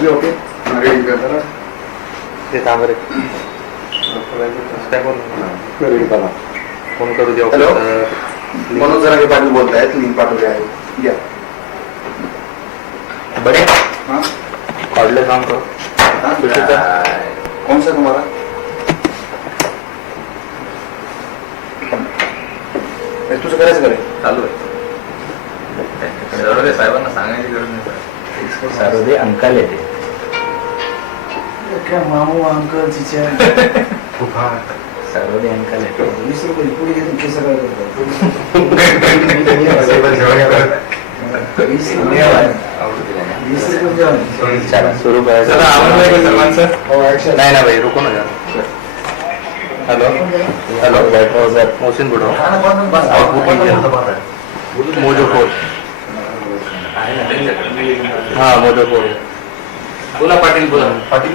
जी okay. Ready करताना ते थांब रे. फोन करू दे. मनोज जरांगे पाटील बोलत आहेत लिंक पाठवली आहे या. बरे? हां? काढले काम करू हां, कौन सा तुम्हाला? तुझं करायचं करे चालू आहे. सर्व साहेबांना सांगायची गरज नाही सर्व दे अंकाल येते. काय मामू अंकल सर्व अंकाल येते वीस रुपये पुढे केस करतात वीस रुपये जेवण. सुरू करायचं? हो. नाही ना भाई रुको ना जरा. हॅलो हॅलो बैठो सर मोहसिन बुडो मोजो फोर हा मोजो फोर बोला पाटील बोला पाटील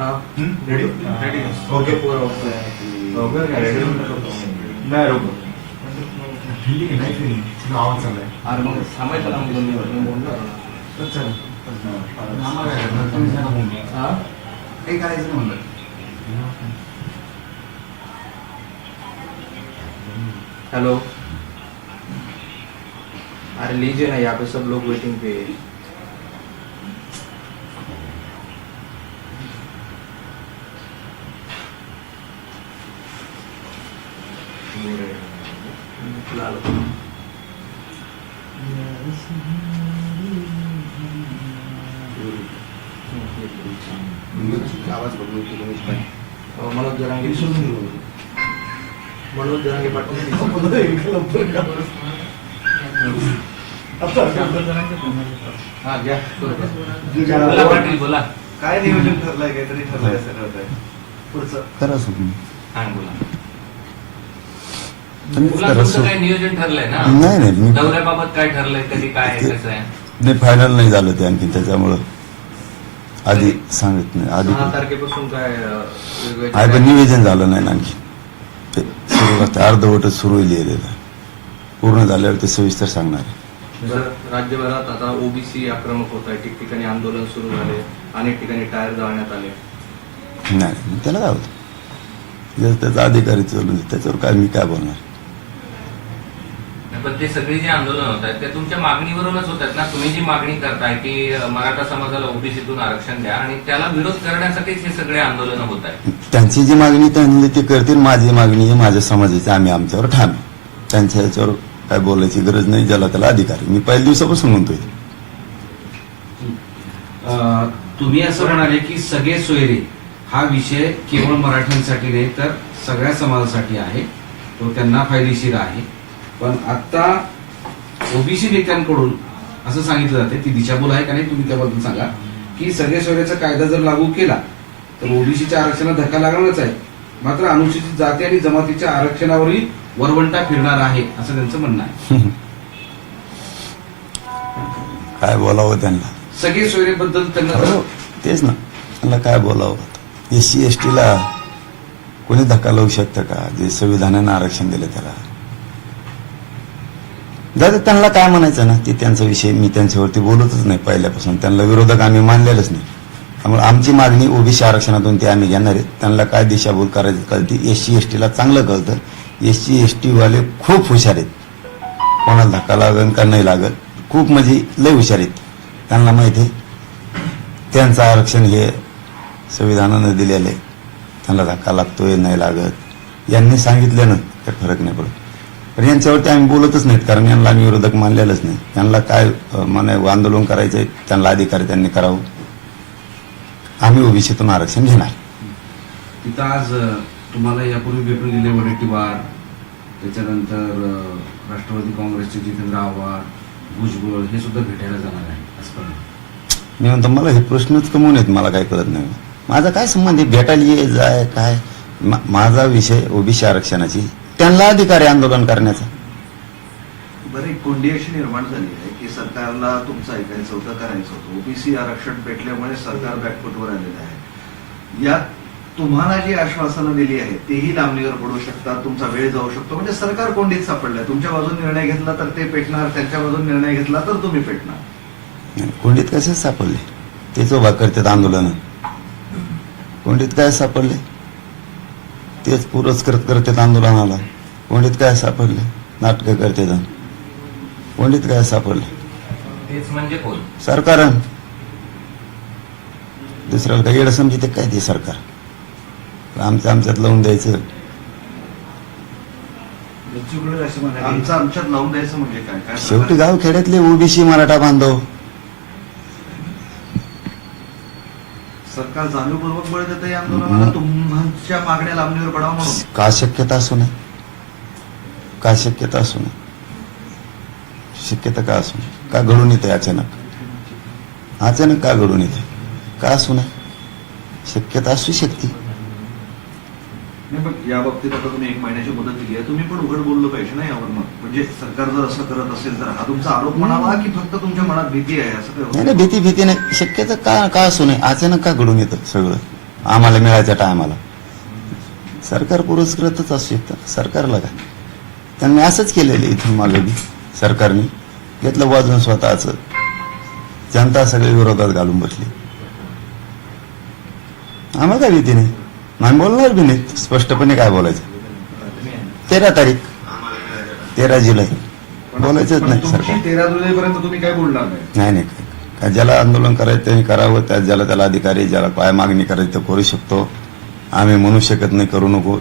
काढला थांबा ना झालं का काय राहिलं? Check, check. ओके अरे मग थांबायचं ना मग दोन दिवस. मी बोललो ना. हा? हेलो अरे लीजिए ना यहाँ पे सब लोग वेटिंग पे। है। ला लो। आवाज बघू तुम्ही अ, मनोज जरांगे मनोज जरांगे पाटील हा बोला काय नियोजन ठरलंय काहीतरी ठरलंय असं ठरलंय पुढचं हा बोला तुम्हीच तुला करा तुमचं सुरू काय नियोजन ठरलंय ना? नाही नाही मी दौऱ्याबाबत काय ठरलंय कधी काय आहे, कसं आहे? नाही फायनल नाही झालं ते आणखी त्याच्यामुळं आधी सांगत नाही आधी तारखेपासून काय अ, वेगवेगळे आहे पण निवेदन झालं नाही ना आणखी. ते सुरू राहते अर्धवटच सुरू लिहिलेलं. पूर्ण झाल्यावर ते सविस्तर सांगणार आहे. बरं, राज्यभरात आता ओबीसी आक्रमक होत आहे ठिकठिकाणी आंदोलन सुरू झाले अनेक ठिकाणी टायर जाळण्यात आले. नाही त्याला काय होतं? त्याचा अधिकारी चालू त्याच्यावर काय मी काय बोलणार? पण ते सगळी जी आंदोलन होत आहेत ते तुमच्या मागणीवरूनच होत आहेत ना? तुम्ही जी मागणी करताय की मराठा समाजाला ओबीसीतून आरक्षण द्या आणि त्याला विरोध करण्यासाठीच हे सगळे आंदोलन होत आहेत. त्यांची जी मागणी त्यांनी ती करतील. माझी मागणी ही माझ्या समाजाची आम्ही आमच्यावर ठाम. त्यांच्या याच्यावर काय बोलायची गरज नाही. ज्याला त्याला अधिकार. मी पहिल्या दिवसापासून म्हणतोय. अ, तुम्ही असं म्हणाले की सगळे सोयरे हा विषय केवळ मराठ्यांसाठी नाही तर सगळ्या समाजासाठी आहे. तो त्यांना फायदेशीर आहे. पण आता ओबीसी नेत्यांकडून असं सांगितलं जाते ती दिशाभूल आहे का नाही तुम्ही त्याबद्दल सांगा की सगळे सोयऱ्याचा कायदा जर लागू केला तर ओबीसीच्या आरक्षणाला धक्का लागणारच आहे. मात्र अनुसूचित जाती आणि जमातीच्या आरक्षणावरही वरवंटा फिरणार आहे असं त्यांचं म्हणणं आहे. काय बोलावं त्यांना? सगळे सोयरेबद्दल त्यांना हो तेच ना. त्यांना काय बोलावं एस सी एस टीला कोणी धक्का लावू शकतं का? जे संविधानानं आरक्षण दिलं त्याला. दादा त्यांना काय म्हणायचं ना? ते त्यांचा विषय मी त्यांच्यावरती बोलतच नाही पहिल्यापासून. त्यांना विरोधक आम्ही मानलेलंच नाही. त्यामुळे आमची मागणी ओबीसी आरक्षणातून ते आम्ही घेणार आहेत. त्यांना काय दिशाभूल करायची कळते. एस सी एस टीला चांगलं कळतं. एस सी एस टीवाले खूप हुशार आहेत. कोणाला धक्का लागेल का नाही लागत खूप म्हणजे लय हुशार आहेत. त्यांना माहिती आहे. त्यांचं आरक्षण हे संविधानानं दिलेलं आहे. त्यांना धक्का लागतोय नाही लागत. यांनी सांगितलं ना फरक नाही पडत. पण यांच्यावरती आम्ही बोलतच नाहीत कारण यांना आम्ही विरोधक मानलेलंच नाही. त्यांना काय म्हणे आंदोलन करायचंय त्यांना अधिकार त्यांनी करावं. आम्ही ओबीसीतून आरक्षण घेणार. तिथं आज तुम्हाला यापूर्वी भेटून दिले वडेट्टीवार त्याच्यानंतर राष्ट्रवादी काँग्रेसचे जितेंद्र आव्हाड भुजबळ हे सुद्धा भेटायला जाणार आहे असं मी म्हणतो मला हे प्रश्नच कमवून आहेत मला काय कळत नाही. माझा काय संबंध आहे? भेटायला ये जाय काय? माझा विषय ओबीसी आरक्षणाची. त्यांना अधिकार आहे आंदोलन करण्याचा. बरं कोंडी अशी निर्माण झाली आहे की सरकारला तुमचं ऐकायचं होतं करायचं होतं. ओबीसी आरक्षण पेटल्यामुळे सरकार बॅकफुटवर आलेलं आहे. यात तुम्हाला जी आश्वासनं दिली आहेत तेही लांबणीवर पडू शकतात तुमचा वेळ जाऊ शकतो. म्हणजे सरकार कोंडीत सापडलंय. तुमच्या बाजून निर्णय घेतला तर ते पेटणार त्यांच्या बाजून निर्णय घेतला तर तुम्ही पेटणार. कोंडीत कसे सापडले? तेच उभा करतात आंदोलन. कोंडीत काय सापडले? तेच पुरस्कृत करतात आंदोलनाला कोंडीत काय सापडले? नाटकं करतात कोंडीत काय सापडले? तेच म्हणजे कोण? सरकार. दुसऱ्याला काही येडं समजते काय ते सरकार? आमचं आमच्यात लावून द्यायचं. आमचं आमच्यात लावून द्यायचं म्हणजे काय? काय शेवटी गाव खेड्यातले ओबीसी मराठा बांधव. सरकार जाणीवपूर्वक बळ देतं या आंदोलनाला. तुमच्या मागण्या लांबणीवर पडावं म्हणून. का शक्यता असू नये? का शक्यता असू नये? शक्यता का असू नये? का घडून येते अचानक? अचानक का घडून येते? का असू नये? शक्यता असू शकते. नाही पण या बाबतीत आता तुम्ही एक महिन्याची मुदत दिली आहे. तुम्ही पण उघड बोललं पाहिजे ना यावर मग. म्हणजे सरकार जर असं करत असेल तर हा तुमचा आरोप म्हणावा की फक्त तुमच्या मनात भीती आहे असं काय नाही भीती भीती नाही. शक्यता का का असू नये? अचानक का घडून येतं सगळं? आम्हाला मिळायच्या टायमाला. सरकार पुरस्कृतच असू शकतं. सरकारला काय? त्यांनी असंच केलेलं इथून मागे सरकारने घेतलं वाजून स्वतःच. जनता सगळी विरोधात घालून बसली. आम्हाला काय भीती नाही? आम्ही बोलणार बी नाही. स्पष्टपणे काय बोलायचं? तेरा तारीख. तेरा जुलै. बोलायचंच नाही सरकार. तेरा जुलैपर्यंत तुम्ही काय बोलणार नाही? नाही नाही. काय ज्याला आंदोलन करायचं त्यांनी करावं त्या ज्याला त्याला अधिकारी ज्याला काय मागणी करायची ते करू शकतो. आम्ही म्हणू शकत नाही करू नको.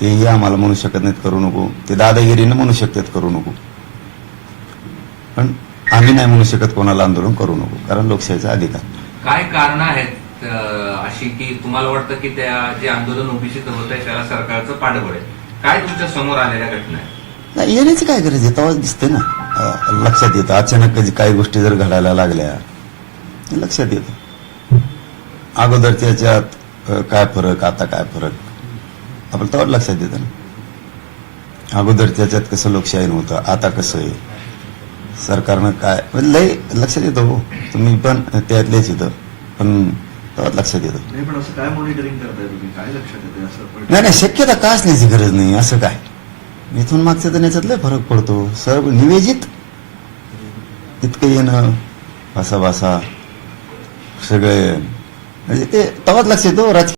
तेही आम्हाला म्हणू शकत नाहीत करू नको. ते दादागिरीनं म्हणू शकतात करू नको. पण आम्ही नाही म्हणू शकत कोणाला आंदोलन करू नको कारण लोकशाहीचा अधिकार. काय कारण आहेत? अशी की तुम्हाला वाटतं की त्या जे आंदोलन ओबीसीचं होत आहे त्याला सरकारचं पाठबळ आहे. काय तुमच्यासमोर आलेल्या घटना आहेत? नाही येण्याची काय गरज आहे? तेव्हा दिसते ना. अं, लक्षात येतं. अचानक कधी काही गोष्टी जर घडायला लागल्या लक्षात येतं. अगोदरच्या याच्यात अं, काय फरक आता काय फरक? आपलं तेव्हा लक्षात येतं ना. अगोदरच्या याच्यात कसं लोकशाही नव्हतं आता कसं आहे? सरकारनं काय? म्हणजे लय लक्षात येतं हो. तुम्ही पण त्यातलेच येतं पण लक्षात येतं. नाही पण असं काय मॉनिटरिंग करताय तुम्ही? काय लक्षात येते असं पण- नाही नाही शक्यता का असण्याची गरज नाही असं काय? इथून मागच्या तर याच्यात लय फरक पडतो. सर्व निवेजित इतकं येणं भासा भासा सगळे म्हणजे ते तेव्हाच लक्ष येतो राजकीय